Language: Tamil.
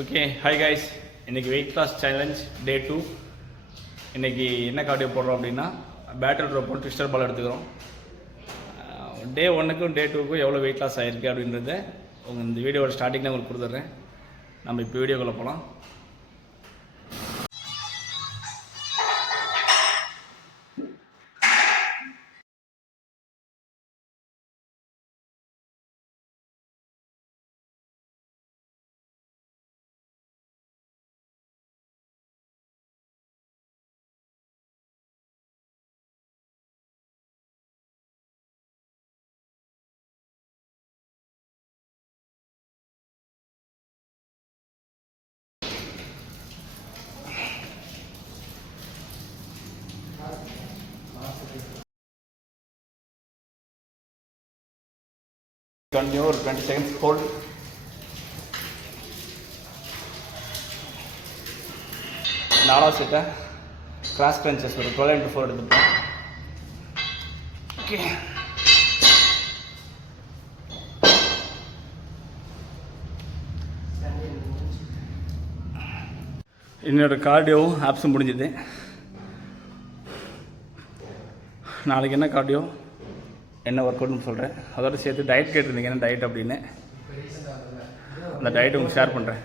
ஓகே ஹாய் கைஸ், இன்றைக்கி வெயிட் லாஸ் சேலஞ்ச் டே 2. இன்றைக்கி என்ன கார்டியோ போடுறோம் அப்படின்னா பேட்டல் ரோப்பும் ட்விஸ்டர் பால் எடுத்துக்கிறோம். டே 1க்கும் டே 2க்கும் எவ்வளோ வெயிட் லாஸ் ஆகிருக்கு அப்படின்றத இந்த வீடியோவோட ஸ்டார்டிங்கில் உங்களுக்கு கொடுத்துட்றேன். நம்ம இப்போ வீடியோக்குள்ளே போகலாம். Continue or 20 seconds hold. நாலாவது செட்டை கிராஸ் கிரன்ச்சஸ் ஒரு 12 into 4 எடுத்துப்போம். ஓகே, என்னோட கார்டியோவும் ஆப்ஸும் முடிஞ்சுது. நாளைக்கு என்ன கார்டியோ என்ன ஒர்க் அவுட்னு சொல்கிறேன். அதோடு சேர்த்து டயட் கேட்டிருந்தீங்க, என்ன டயட் அப்படின்னு. அந்த டயட் உங்களுக்கு ஷேர் பண்ணுறேன்.